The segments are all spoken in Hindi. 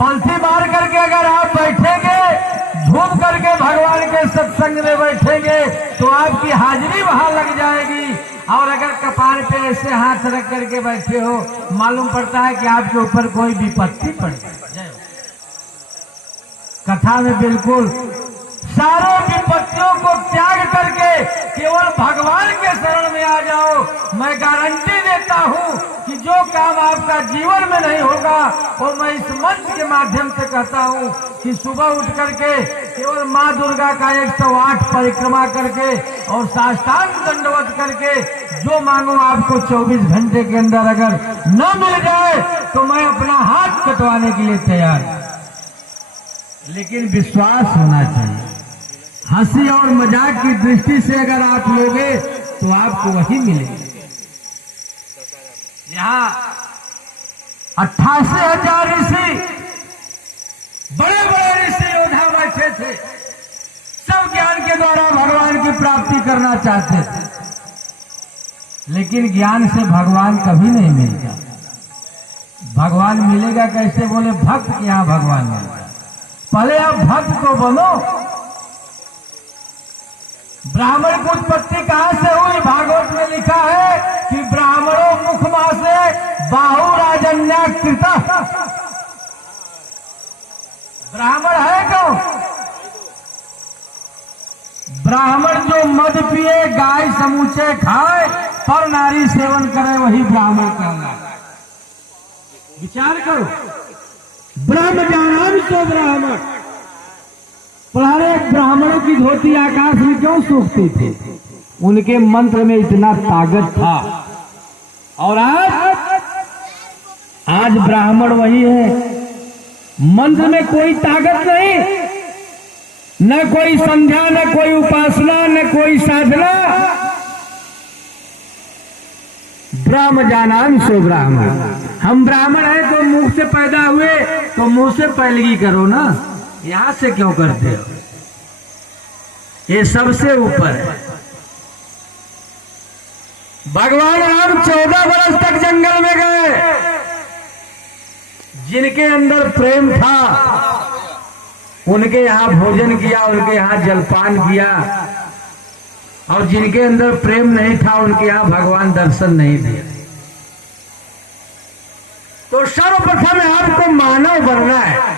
पंथी मार करके अगर आप बैठेंगे, झूम करके भगवान के सत्संग में बैठेंगे तो आपकी हाजिरी वहां लग जाएगी। और अगर कपार पे ऐसे हाथ रख करके बैठे हो, मालूम पड़ता है कि आपके ऊपर कोई विपत्ति पड़ गई। कथा में बिल्कुल सारे विपत्तियों को त्याग करके केवल भगवान के शरण में आ जाओ। मैं गारंटी देता हूं कि जो काम आपका जीवन में नहीं होगा वो मैं इस मंच के माध्यम से कहता हूं कि सुबह उठ करके केवल माँ दुर्गा का 108 परिक्रमा करके और साष्टांग दंडवत करके जो मांगो आपको 24 घंटे के अंदर अगर न मिल जाए तो मैं अपना हाथ कटवाने के लिए तैयार हूं। लेकिन विश्वास होना चाहिए। हंसी और मजाक की दृष्टि से अगर आप लोगे तो आपको वही मिलेगा। यहाँ 88,000 ऋषि, बड़े बड़े ऋषि योद्धा बैठे थे, सब ज्ञान के द्वारा भगवान की प्राप्ति करना चाहते थे, लेकिन ज्ञान से भगवान कभी नहीं मिलता। भगवान मिलेगा कैसे? बोले भक्त के यहां भगवान मिलेगा। पहले आप भक्त को बनो। ब्राह्मण की उत्पत्ति कहां से हुई? भागवत में लिखा है कि ब्राह्मणों मुखमा से बाहु राजन्या कृत। ब्राह्मण है कौन? ब्राह्मण जो मद पिए, गाय समूचे खाए, पर नारी सेवन करे, वही ब्राह्मण कहलाता है। विचार करो, ब्रह्म जानाम सो ब्राह्मण। पहले ब्राह्मणों की धोती आकाश में क्यों सूखती थी? उनके मंत्र में इतना ताकत था। और आज ब्राह्मण वही है, मंत्र में कोई ताकत नहीं, न कोई संध्या, न कोई उपासना, न कोई साधना। ब्रह्म जानाम सो ब्राह्मण। हम ब्राह्मण हैं तो मुंह से पैदा हुए तो मुंह से पैलगी करो ना, यहां से क्यों करते हो? ये सबसे ऊपर है। भगवान राम 14 वर्ष तक जंगल में गए। जिनके अंदर प्रेम था उनके यहां भोजन किया, उनके यहां जलपान किया, और जिनके अंदर प्रेम नहीं था उनके यहां भगवान दर्शन नहीं दिया। तो सर्वप्रथम आपको मानव बनना है।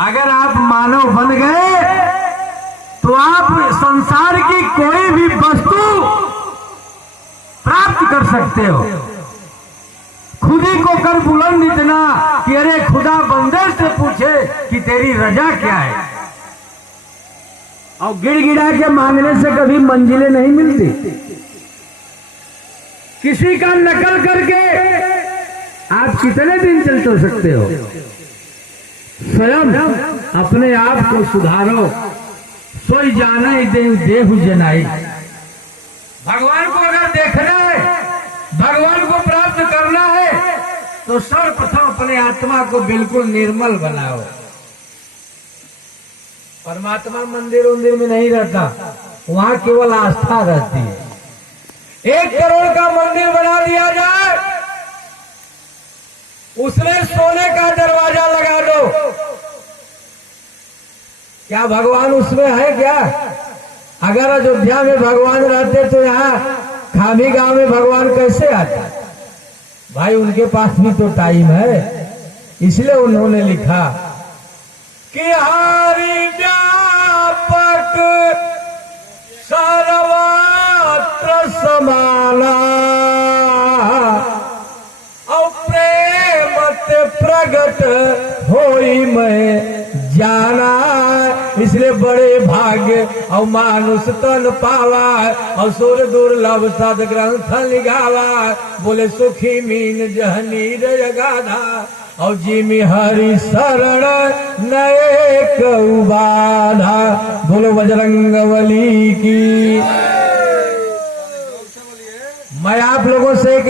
अगर आप मानव बन गए तो आप संसार की कोई भी वस्तु प्राप्त कर सकते हो। खुद ही को कर बुलंद इतना कि अरे खुदा बंदे से पूछे कि तेरी रजा क्या है। और गिड़गिड़ा के मांगने से कभी मंजिलें नहीं मिलती। किसी का नकल करके आप कितने दिन चल सकते हो? स्वयं अपने आप को सुधारो। सोई जाना ही देहु जनाई। भगवान को अगर देखना है, भगवान को प्राप्त करना है तो सर्वप्रथम अपने आत्मा को बिल्कुल निर्मल बनाओ। परमात्मा मंदिर उंदिर में नहीं रहता, वहां केवल आस्था रहती है। 1 करोड़ का मंदिर बना दिया जाए, उसमें सोने का दरवाजा लगा दो, क्या भगवान उसमें है क्या? अगर अयोध्या में भगवान रहते तो यहाँ खामी गांव में भगवान कैसे आता? भाई उनके पास भी तो टाइम है, इसलिए उन्होंने लिखा कि हरि व्यापक सर्वत्र समाना और प्रेम प्रगट होई मैं जाना। इसलिए बड़े भाग्य और मानुष तन पावा और सुर दुर्लभ सदग्रंथ लिखावा। बोले सुखी मीन जहनीर गाधा और जिमी हरि शरण नए कौबाधा। बोलो बजरंगबली की। मैं आप लोगों से एक